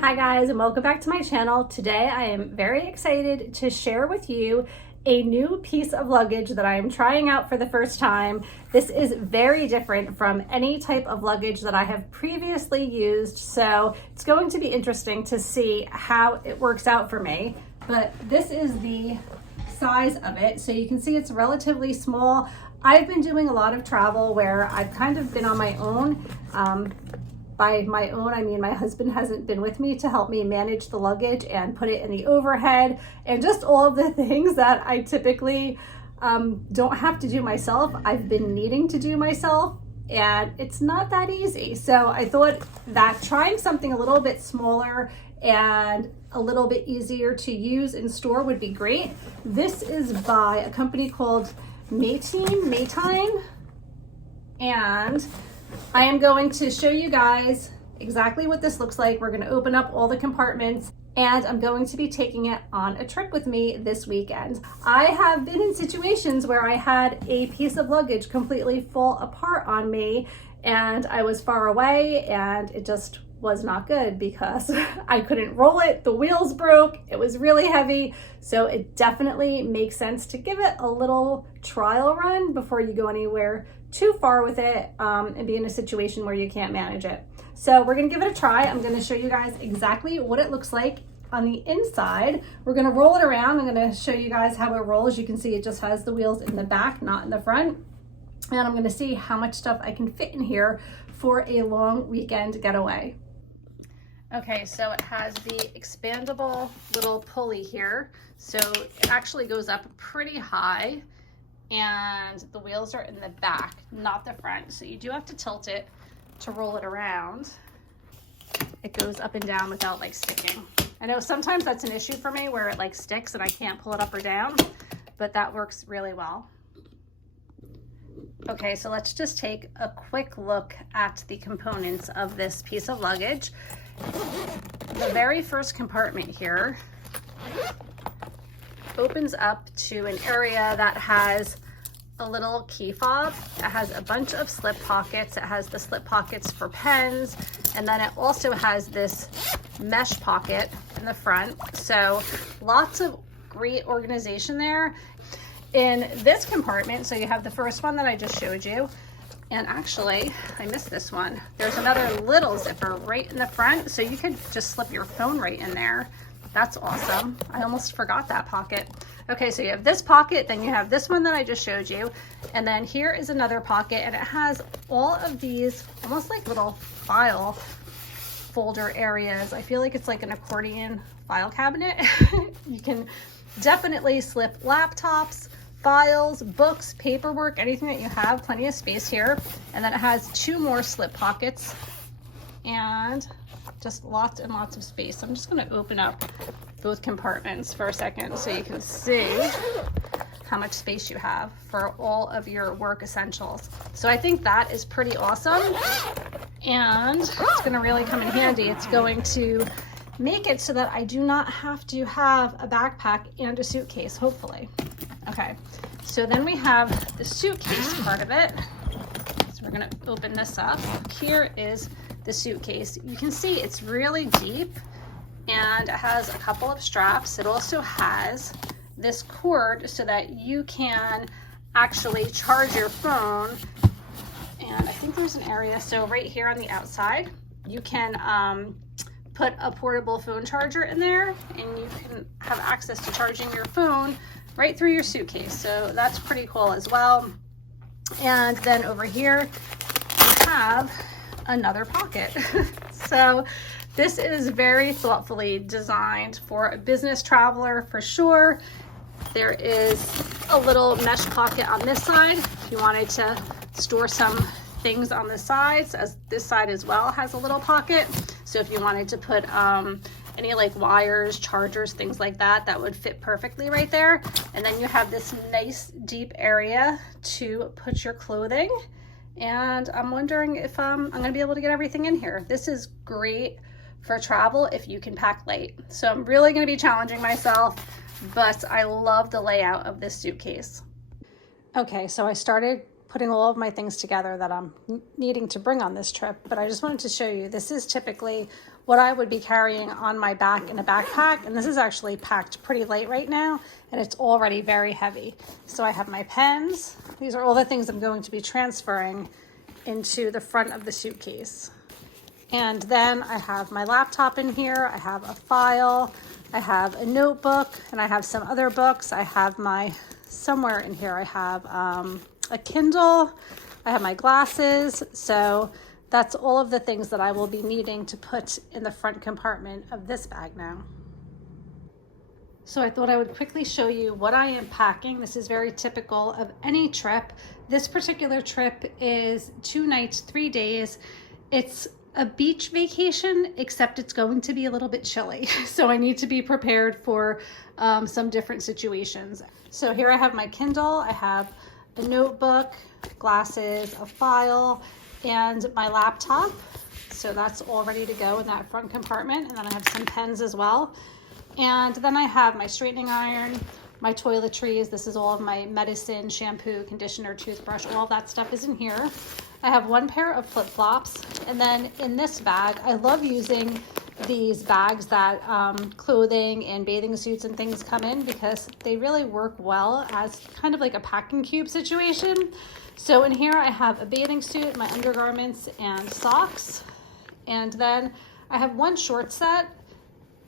Hi guys, and welcome back to my channel. Today I am very excited to share with you a new piece of luggage that I am trying out for the first time. This is very different from any type of luggage that I have previously used, so it's going to be interesting to see how it works out for me. But this is the size of it, so you can see it's relatively small. I've been doing a lot of travel where I've kind of been on my own. By my own, I mean my husband hasn't been with me to help me manage the luggage and put it in the overhead and just all of the things that I typically don't have to do myself. I've been needing to do myself, and it's not that easy. So I thought that trying something a little bit smaller and a little bit easier to use and store would be great. This is by a company called Maytime, and I am going to show you guys exactly what this looks like. We're going to open up all the compartments, and I'm going to be taking it on a trip with me this weekend. I have been in situations where I had a piece of luggage completely fall apart on me, and I was far away, and it just was not good because I couldn't roll it. The wheels broke. It was really heavy. So it definitely makes sense to give it a little trial run before you go anywhere too far with it and be in a situation where you can't manage it. So we're gonna give it a try. I'm gonna show you guys exactly what it looks like on the inside. We're gonna roll it around. I'm gonna show you guys how it rolls. You can see it just has the wheels in the back, not in the front. And I'm gonna see how much stuff I can fit in here for a long weekend getaway. Okay, so it has the expandable little pulley here. So it actually goes up pretty high, and the wheels are in the back, not the front. So you do have to tilt it to roll it around. It goes up and down without like sticking. I know sometimes that's an issue for me where it like sticks and I can't pull it up or down, but that works really well. Okay, so let's just take a quick look at the components of this piece of luggage. The very first compartment here opens up to an area that has a little key fob. It has a bunch of slip pockets. It has the slip pockets for pens, and then it also has this mesh pocket in the front. So lots of great organization there. In this compartment, so you have the first one that I just showed you, and actually I missed this one. There's another little zipper right in the front, so you could just slip your phone right in there. That's awesome. I almost forgot that pocket. Okay, so you have this pocket, then you have this one that I just showed you, and then here is another pocket, and it has all of these almost like little file folder areas. I feel like it's like an accordion file cabinet. You can definitely slip laptops, files, books, paperwork, anything that you have, plenty of space here. And then it has two more slip pockets and just lots and lots of space. I'm just going to open up both compartments for a second so you can see how much space you have for all of your work essentials. So I think that is pretty awesome, and it's going to really come in handy. It's going to make it so that I do not have to have a backpack and a suitcase, hopefully. Okay, so then we have the suitcase part of it. So we're gonna open this up. Here is the suitcase. You can see it's really deep, and it has a couple of straps. It also has this cord so that you can actually charge your phone. And I think there's an area, so right here on the outside, you can put a portable phone charger in there, and you can have access to charging your phone right through your suitcase. So that's pretty cool as well. And then over here we have another pocket. So this is very thoughtfully designed for a business traveler for sure. There is a little mesh pocket on this side if you wanted to store some things on the sides, as this side as well has a little pocket. So if you wanted to put any like wires, chargers, things like that, that would fit perfectly right there. And then you have this nice deep area to put your clothing. And I'm wondering if I'm gonna be able to get everything in here. This is great for travel if you can pack light. So I'm really gonna be challenging myself, but I love the layout of this suitcase. Okay, so I started putting all of my things together that I'm needing to bring on this trip, but I just wanted to show you, this is typically what I would be carrying on my back in a backpack, and this is actually packed pretty light right now, and it's already very heavy. So I have my pens. These are all the things I'm going to be transferring into the front of the suitcase. And then I have my laptop in here, I have a file, I have a notebook, and I have some other books. I have somewhere in here I have a Kindle, I have my glasses. So that's all of the things that I will be needing to put in the front compartment of this bag now. So I thought I would quickly show you what I am packing. This is very typical of any trip. This particular trip is 2 nights, 3 days. It's a beach vacation, except it's going to be a little bit chilly. So I need to be prepared for some different situations. So here I have my Kindle, I have a notebook, glasses, a file, and my laptop. So that's all ready to go in that front compartment. And then I have some pens as well. And then I have my straightening iron, my toiletries. This is all of my medicine, shampoo, conditioner, toothbrush, all of that stuff is in here. I have 1 pair of flip-flops. And then in this bag, I love using these bags that clothing and bathing suits and things come in, because they really work well as kind of like a packing cube situation. So in here I have a bathing suit, my undergarments, and socks. And then I have 1 short set.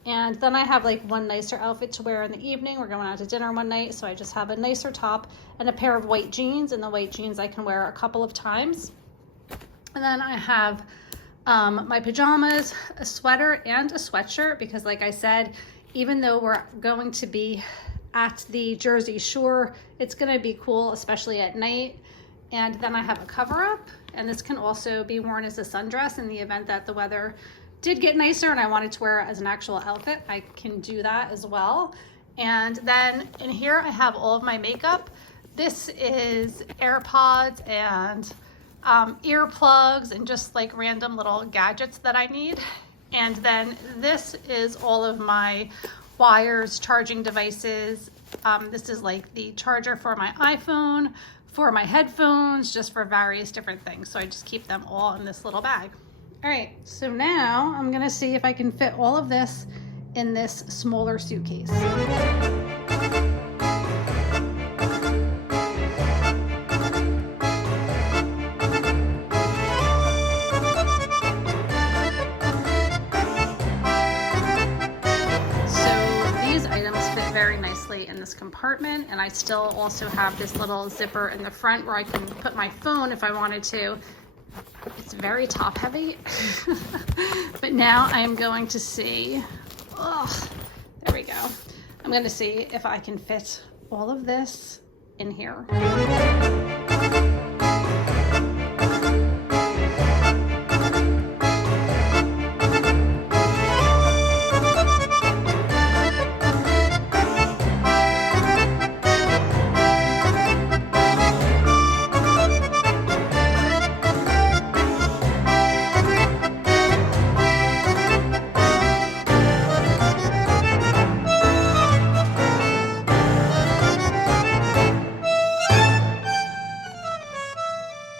And then I have like 1 nicer outfit to wear in the evening. We're going out to dinner one night, so I just have a nicer top and a pair of white jeans, and the white jeans I can wear a couple of times. And then I have my pajamas, a sweater, and a sweatshirt, because like I said, even though we're going to be at the Jersey Shore, it's going to be cool, especially at night. And then I have a cover up, and this can also be worn as a sundress in the event that the weather did get nicer and I wanted to wear it as an actual outfit. I can do that as well. And then in here I have all of my makeup. This is AirPods and earplugs and just like random little gadgets that I need. And then this is all of my wires, charging devices. This is like the charger for my iPhone, for my headphones, just for various different things. So I just keep them all in this little bag. All right, so now I'm gonna see if I can fit all of this in this smaller suitcase. In this compartment, and I still also have this little zipper in the front where I can put my phone if I wanted to. It's very top heavy. But now I am going to see, there we go. I'm going to see if I can fit all of this in here.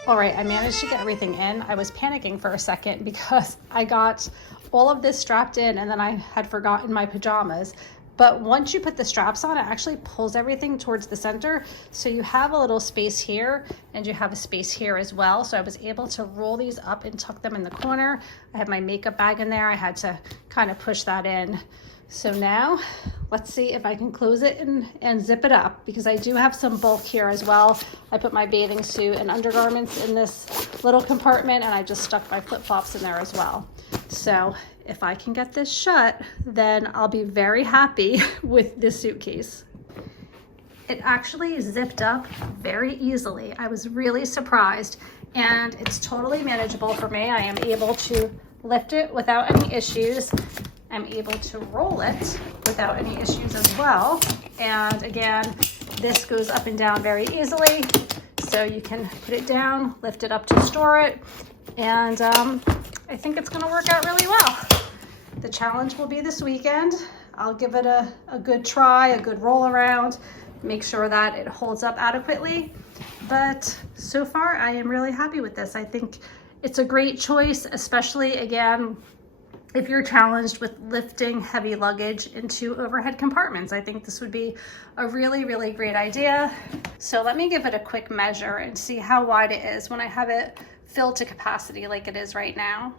All right, I managed to get everything in. I was panicking for a second because I got all of this strapped in and then I had forgotten my pajamas. But once you put the straps on, it actually pulls everything towards the center. So you have a little space here and you have a space here as well. So I was able to roll these up and tuck them in the corner. I have my makeup bag in there. I had to kind of push that in. So now let's see if I can close it and zip it up, because I do have some bulk here as well. I put my bathing suit and undergarments in this little compartment, and I just stuck my flip-flops in there as well. So if I can get this shut, then I'll be very happy with this suitcase. It actually zipped up very easily. I was really surprised, and it's totally manageable for me. I am able to lift it without any issues. I'm able to roll it without any issues as well. And again, this goes up and down very easily. So you can put it down, lift it up to store it. And I think it's gonna work out really well. The challenge will be this weekend. I'll give it a good try, a good roll around. make sure that it holds up adequately. But so far I am really happy with this. I think it's a great choice, especially again, if you're challenged with lifting heavy luggage into overhead compartments. I think this would be a really, really great idea. So let me give it a quick measure and see how wide it is when I have it filled to capacity like it is right now.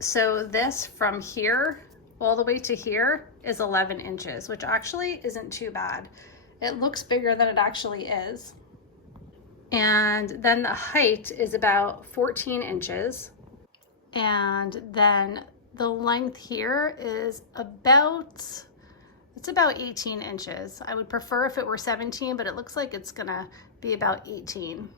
So this from here all the way to here is 11 inches, which actually isn't too bad. It looks bigger than it actually is. And then the height is about 14 inches. And then the length here is about 18 inches. I would prefer if it were 17, but it looks like it's gonna be about 18.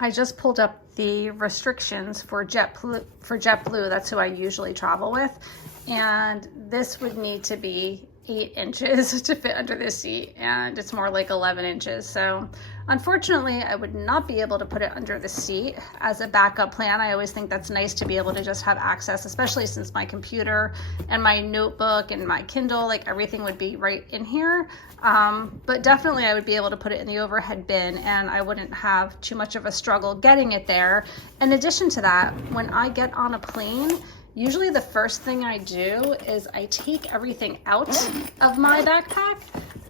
I just pulled up the restrictions for JetBlue. That's who I usually travel with. And this would need to be 8 inches to fit under this seat, and it's more like 11 inches. So unfortunately, I would not be able to put it under the seat as a backup plan. I always think that's nice to be able to just have access, especially since my computer and my notebook and my Kindle, like everything would be right in here. But definitely I would be able to put it in the overhead bin, and I wouldn't have too much of a struggle getting it there. In addition to that, when I get on a plane, usually the first thing I do is I take everything out of my backpack,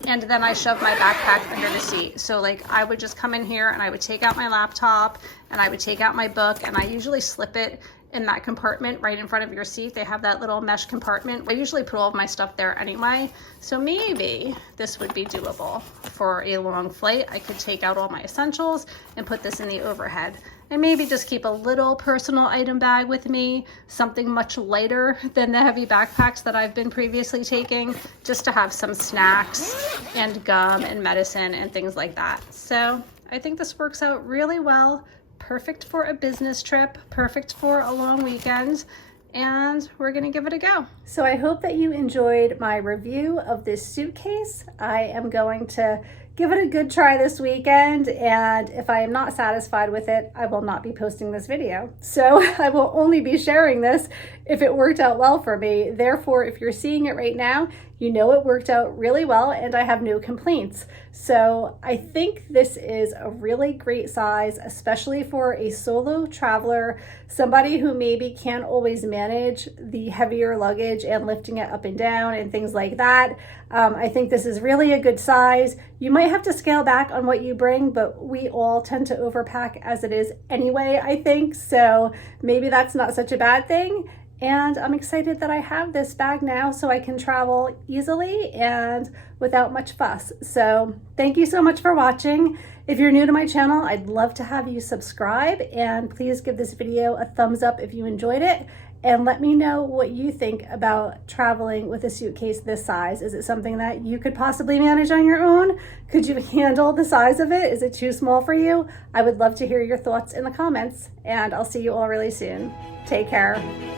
and then I shove my backpack under the seat. So like I would just come in here and I would take out my laptop and I would take out my book, and I usually slip it in that compartment right in front of your seat. They have that little mesh compartment. I usually put all of my stuff there anyway. So maybe this would be doable for a long flight. I could take out all my essentials and put this in the overhead. And maybe just keep a little personal item bag with me, something much lighter than the heavy backpacks that I've been previously taking, just to have some snacks and gum and medicine and things like that. So I think this works out really well. Perfect for a business trip, perfect for a long weekend, and we're gonna give it a go. So I hope that you enjoyed my review of this suitcase. I am going to give it a good try this weekend, and if I am not satisfied with it, I will not be posting this video. So I will only be sharing this if it worked out well for me. Therefore, if you're seeing it right now, you know it worked out really well and I have no complaints. So I think this is a really great size, especially for a solo traveler, somebody who maybe can't always manage the heavier luggage and lifting it up and down and things like that. I think this is really a good size. You might have to scale back on what you bring, but we all tend to overpack as it is anyway, I think. So maybe that's not such a bad thing. And I'm excited that I have this bag now so I can travel easily and without much fuss. So thank you so much for watching. If you're new to my channel, I'd love to have you subscribe, and please give this video a thumbs up if you enjoyed it, and let me know what you think about traveling with a suitcase this size. Is it something that you could possibly manage on your own? Could you handle the size of it? Is it too small for you? I would love to hear your thoughts in the comments, and I'll see you all really soon. Take care.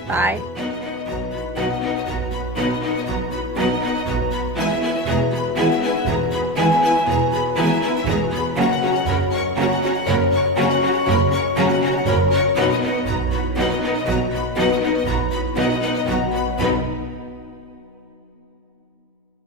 Bye.